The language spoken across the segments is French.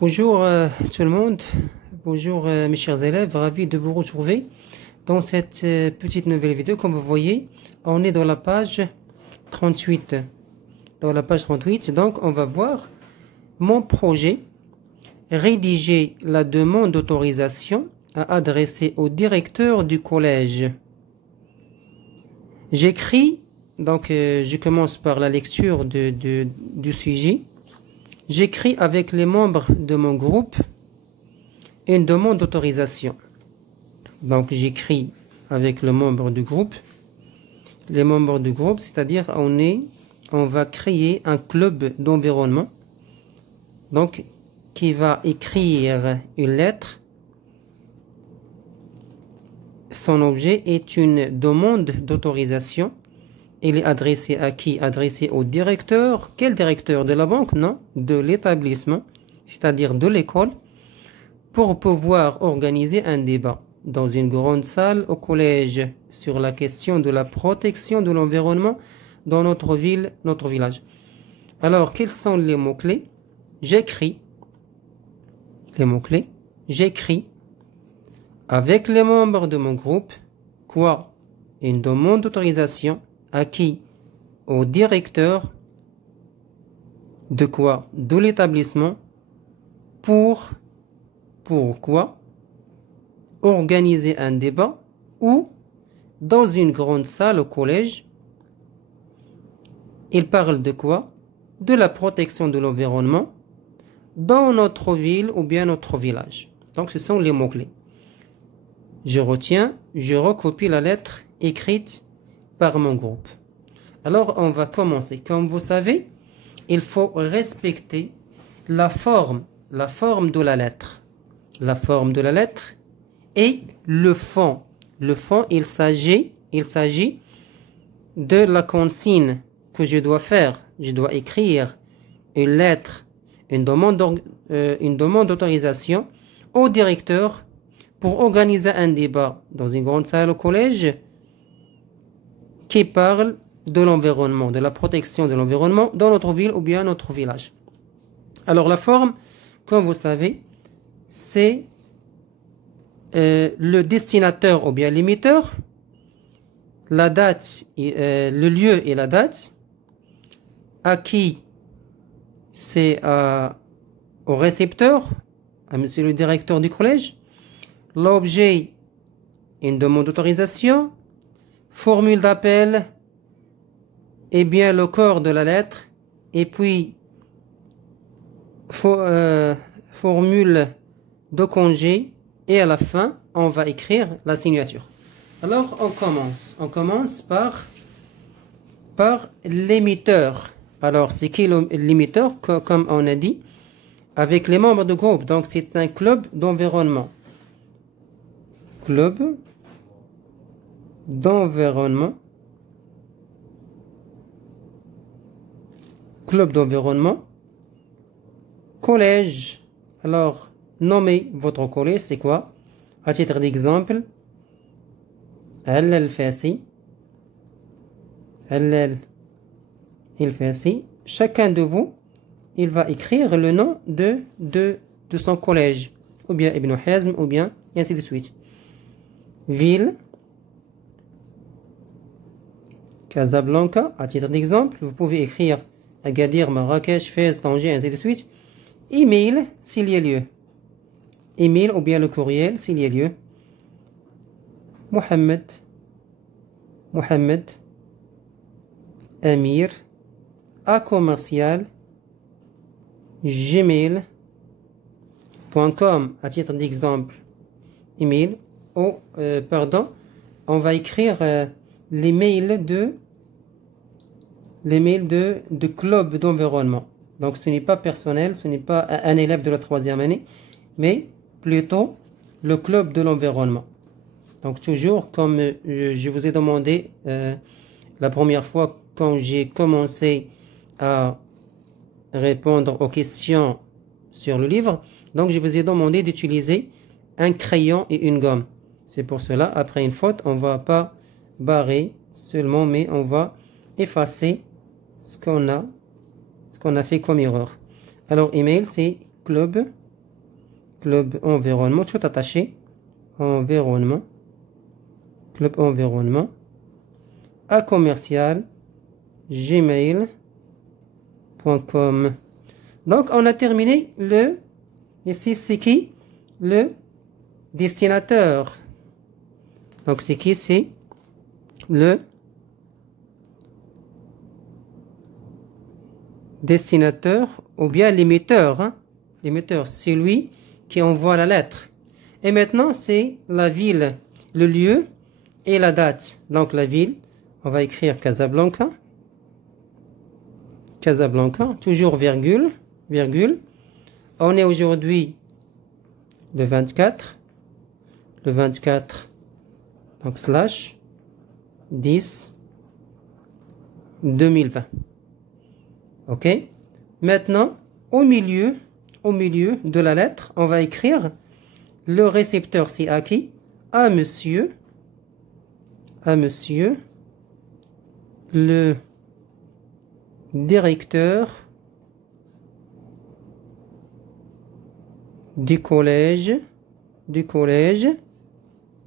Bonjour tout le monde, bonjour mes chers élèves, ravi de vous retrouver dans cette petite nouvelle vidéo. Comme vous voyez, on est dans la page 38. Dans la page 38, donc on va voir mon projet, rédiger la demande d'autorisation à adresser au directeur du collège. J'écris, donc je commence par la lecture du sujet. J'écris avec les membres de mon groupe une demande d'autorisation. Donc j'écris avec les membres du groupe. Les membres du groupe, c'est-à-dire on va créer un club d'environnement. Donc qui va écrire une lettre. Son objet est une demande d'autorisation. Il est adressé à qui? Adressé au directeur. Quel directeur? De la banque? Non, de l'établissement, c'est-à-dire de l'école, pour pouvoir organiser un débat dans une grande salle au collège sur la question de la protection de l'environnement dans notre ville, notre village. Alors, quels sont les mots-clés? J'écris les mots-clés. J'écris avec les membres de mon groupe, quoi? Une demande d'autorisation. À qui? Au directeur de quoi? De l'établissement. Pourquoi? Organiser un débat ou dans une grande salle au collège. Il parle de quoi? De la protection de l'environnement dans notre ville ou bien notre village. Donc ce sont les mots-clés. Je retiens, je recopie la lettre écrite par mon groupe. Alors on va commencer. Comme vous savez, il faut respecter la forme de la lettre. La forme de la lettre et le fond. Le fond, il s'agit de la consigne que je dois faire. Je dois écrire une lettre, une demande d'autorisation au directeur pour organiser un débat dans une grande salle au collège qui parle de l'environnement, de la protection de l'environnement dans notre ville ou bien notre village. Alors la forme, comme vous savez, c'est le destinataire ou bien l'émetteur, la date, le lieu et la date, à qui? C'est au récepteur, à monsieur le directeur du collège, l'objet, une demande d'autorisation, formule d'appel, et bien le corps de la lettre, et puis formule de congé, et à la fin, on va écrire la signature. Alors, on commence par l'émetteur. Alors, c'est qui l'émetteur? Comme on a dit, avec les membres du groupe. Donc, c'est un club d'environnement. Club d'environnement. Club d'environnement. Collège. Alors, nommez votre collège, c'est quoi? À titre d'exemple, Al-Fasi. Al-Fasi. Chacun de vous, il va écrire le nom de son collège. Ou bien Ibn Hazm, ou bien, et ainsi de suite. Ville. Casablanca, à titre d'exemple, vous pouvez écrire Agadir, Marrakech, Fès, Tanger, ainsi de suite. Email, s'il y a lieu. Email ou bien le courriel, s'il y a lieu. Mohamed, Amir, à commercial, gmail.com, à titre d'exemple. Email, on va écrire l'email de club d'environnement. Donc ce n'est pas personnel, ce n'est pas un élève de la 3e année, mais plutôt le club de l'environnement. Donc toujours comme je vous ai demandé la première fois quand j'ai commencé à répondre aux questions sur le livre, donc je vous ai demandé d'utiliser un crayon et une gomme. C'est pour cela, après une faute, on ne va pas barrer seulement, mais on va effacer ce qu'on a fait comme erreur. Alors, email, c'est club club environnement, tout attaché, environnement, club environnement, à commercial, gmail.com. Donc, on a terminé le, ici, c'est qui? Le destinateur. Donc, c'est qui? C'est le destinateur ou bien l'émetteur. Hein? L'émetteur, c'est lui qui envoie la lettre. Et maintenant, c'est la ville, le lieu et la date. Donc, la ville, on va écrire Casablanca. Casablanca, toujours virgule, virgule. On est aujourd'hui le 24. Le 24, donc slash 10 2020. OK? Maintenant, au milieu de la lettre, on va écrire le récepteur, c'est à qui? À monsieur, le directeur du collège,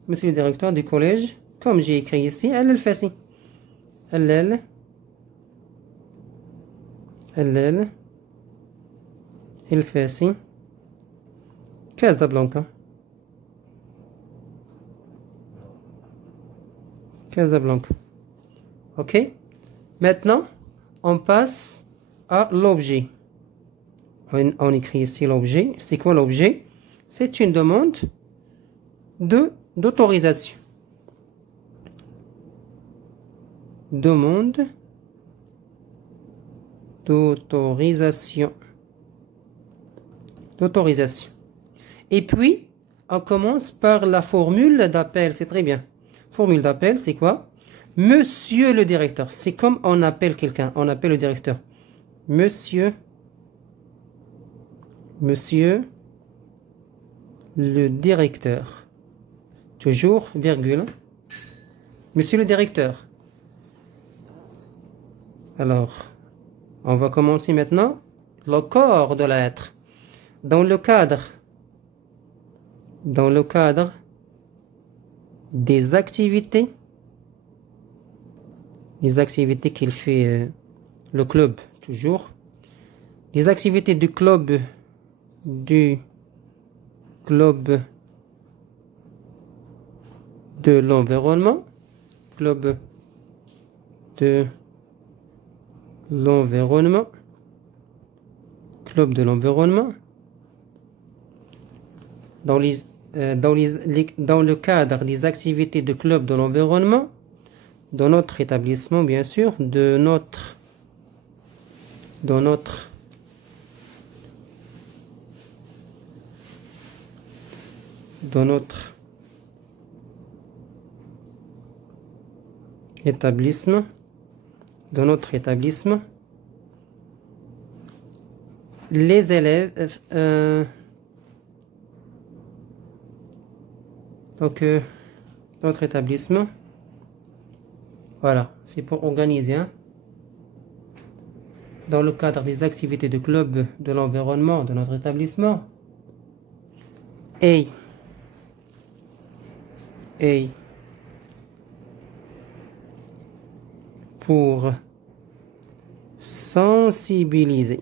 monsieur le directeur du collège, comme j'ai écrit ici, elle fait ici. Elle fait ici. Casablanca. OK? Maintenant, on passe à l'objet. On écrit ici l'objet. C'est quoi l'objet? C'est une demande d'autorisation. Demande d'autorisation. Et puis, on commence par la formule d'appel. C'est très bien. Formule d'appel, c'est quoi? Monsieur le directeur. C'est comme on appelle quelqu'un. On appelle le directeur. Monsieur le directeur. Toujours virgule. Monsieur le directeur. Alors, on va commencer maintenant le corps de la lettre. Dans le cadre des activités qu'il fait le club, toujours. Les activités du club de l'environnement. Dans le cadre des activités de club de l'environnement, dans notre établissement, bien sûr, dans notre établissement, les élèves, notre établissement, voilà, c'est pour organiser, hein, dans le cadre des activités de club de l'environnement de notre établissement, et pour sensibiliser.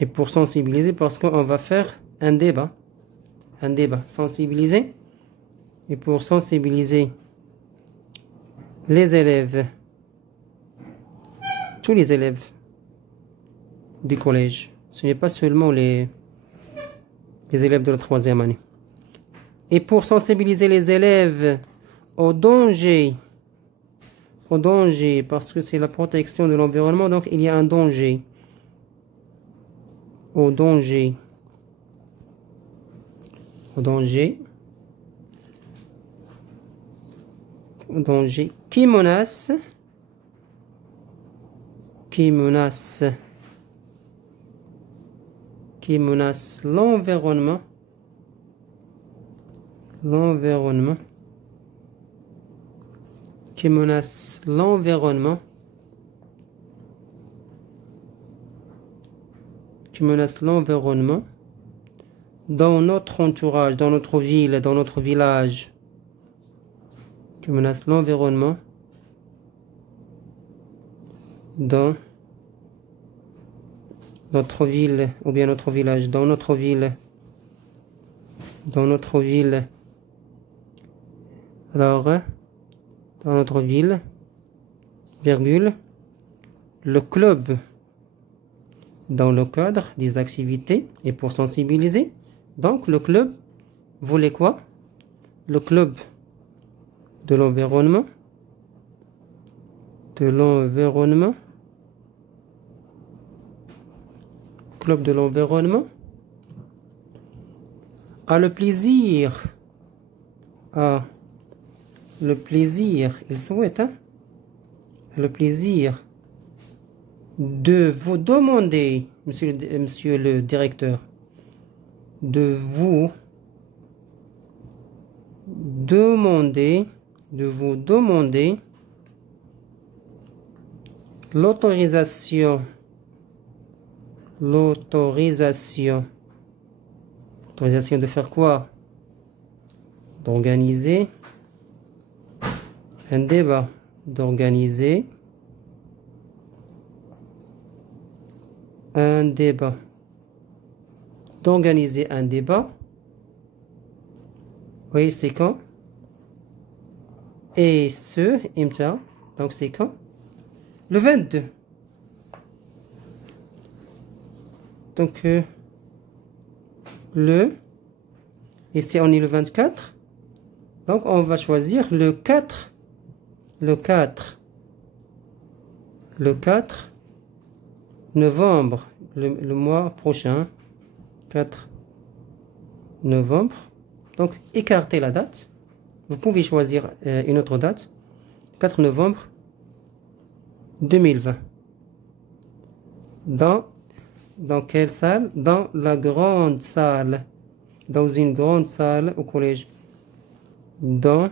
Et pour sensibiliser, parce qu'on va faire un débat, sensibiliser. Et pour sensibiliser les élèves, tous les élèves du collège, ce n'est pas seulement les élèves de la 3e année. Et pour sensibiliser les élèves au danger, parce que c'est la protection de l'environnement, donc il y a un danger. Au danger qui menace l'environnement, dans notre entourage, dans notre ville, dans notre village, qui menace l'environnement, dans notre ville ou bien notre village, dans notre ville, alors dans notre ville, virgule, le club, dans le cadre des activités et pour sensibiliser. Donc le club voulait quoi? Le club de l'environnement, club de l'environnement a le plaisir, il souhaite, le plaisir de vous demander, monsieur le directeur, de vous demander l'autorisation de faire quoi? D'organiser un débat, d'organiser un débat. Oui, c'est quand? Et ce, imta, donc c'est quand? Le 22. Donc, ici on est le 24. Donc, on va choisir le 4 novembre, le mois prochain, 4 novembre. Donc, écartez la date. Vous pouvez choisir une autre date, 4 novembre 2020. Dans quelle salle? Dans la grande salle. Dans une grande salle au collège. Dans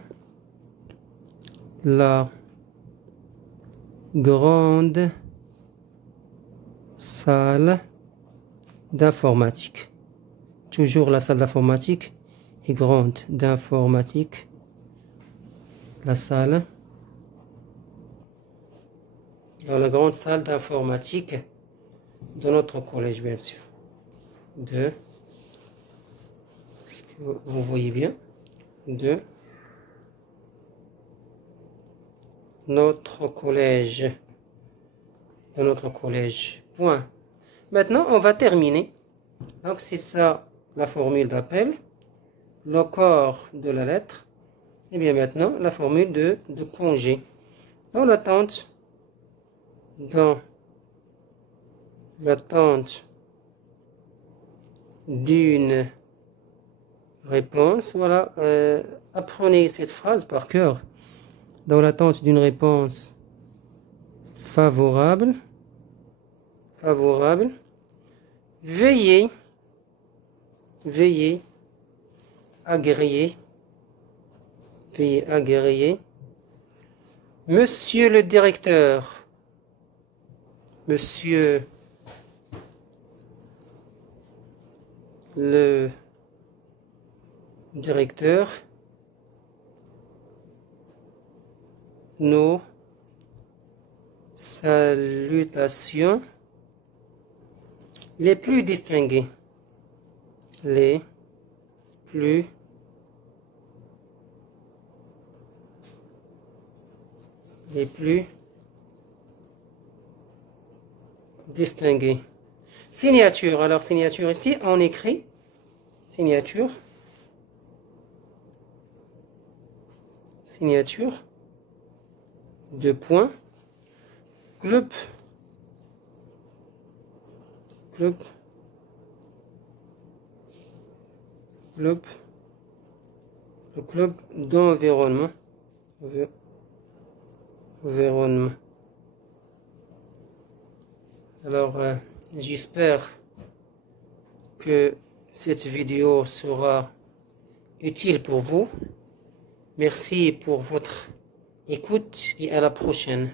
la grande salle d'informatique. Toujours la salle d'informatique est grande d'informatique. La salle. Dans la grande salle d'informatique de notre collège, bien sûr. Est-ce que vous voyez bien? De notre collège. Point. Maintenant, on va terminer. Donc, c'est ça la formule d'appel. Le corps de la lettre. Et bien maintenant, la formule de congé. Dans l'attente d'une réponse. Voilà, apprenez cette phrase par cœur. Dans l'attente d'une réponse favorable, veuillez agréer, monsieur le directeur, monsieur le directeur, nos salutations les plus distinguées, les plus distinguées. Signature. Alors, signature ici, on écrit signature. Deux points. Club. Le club d'environnement. Alors, j'espère que cette vidéo sera utile pour vous. Merci pour votre écoute et à la prochaine.